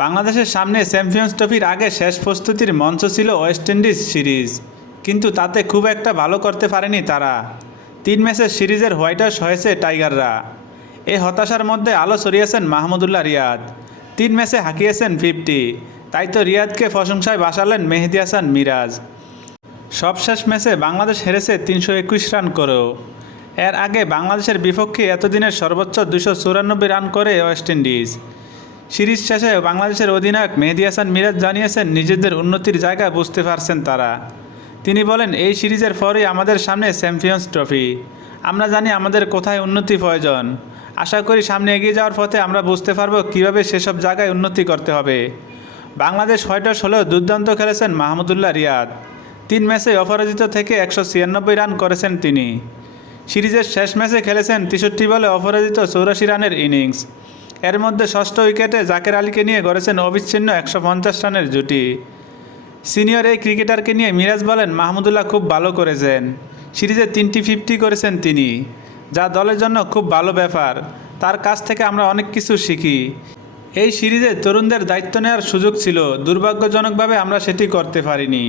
বাংলাদেশের সামনে চ্যাম্পিয়ন্স ট্রফির আগে শেষ প্রস্তুতির মঞ্চ ছিল ওয়েস্ট ইন্ডিজ সিরিজ, কিন্তু তাতে খুব একটা ভালো করতে পারেনি তারা। 3 ম্যাচের সিরিজের হোয়াইট ওয়াশ হয়েছে টাইগাররা। এই হতাশার মধ্যে আলো ছড়িয়েছেন মাহমুদুল্লাহ রিয়াদ। 3 ম্যাচে হাঁকিয়েছেন 50, তাই তো রিয়াদকে প্রশংসায় ভাসালেন মেহেদী হাসান মিরাজ। সবশেষ ম্যাচে বাংলাদেশ হেরেছে 321 রান করেও। এর আগে বাংলাদেশের বিপক্ষে এতদিনের সর্বোচ্চ 294 রান করে ওয়েস্ট ইন্ডিজ। সিরিজ শেষে বাংলাদেশের অধিনায়ক মেহেদী হাসান মিরাজ জানিয়েছেন নিজেদের উন্নতির জায়গা বুঝতে পারছেন তারা। তিনি বলেন, এই সিরিজের পরেই আমাদের সামনে চ্যাম্পিয়ন্স ট্রফি। আমরা জানি আমাদের কোথায় উন্নতি প্রয়োজন। আশা করি সামনে এগিয়ে যাওয়ার পথে আমরা বুঝতে পারব কীভাবে সেসব জায়গায় উন্নতি করতে হবে। বাংলাদেশ হোয়াইট ওয়াশ হলেও দুর্দান্ত খেলেছেন মাহমুদুল্লাহ রিয়াদ। 3 ম্যাচে অপরাজিত থেকে 196 রান করেছেন তিনি। সিরিজের শেষ ম্যাচে খেলেছেন 63 বলে অপরাজিত 84 রানের ইনিংস। এর মধ্যে ষষ্ঠ উইকেটে জাকের আলীকে নিয়ে গড়েছেন অবিচ্ছিন্ন 150 রানের জুটি। সিনিয়র এই ক্রিকেটারকে নিয়ে মিরাজ বলেন, মাহমুদুল্লাহ খুব ভালো করেছেন। সিরিজে 3টি 50 করেছেন তিনি, যা দলের জন্য খুব ভালো ব্যাপার। তার কাছ থেকে আমরা অনেক কিছু শিখি। এই সিরিজে তরুণদের দায়িত্ব নেওয়ার সুযোগ ছিল, দুর্ভাগ্যজনকভাবে আমরা সেটি করতে পারিনি।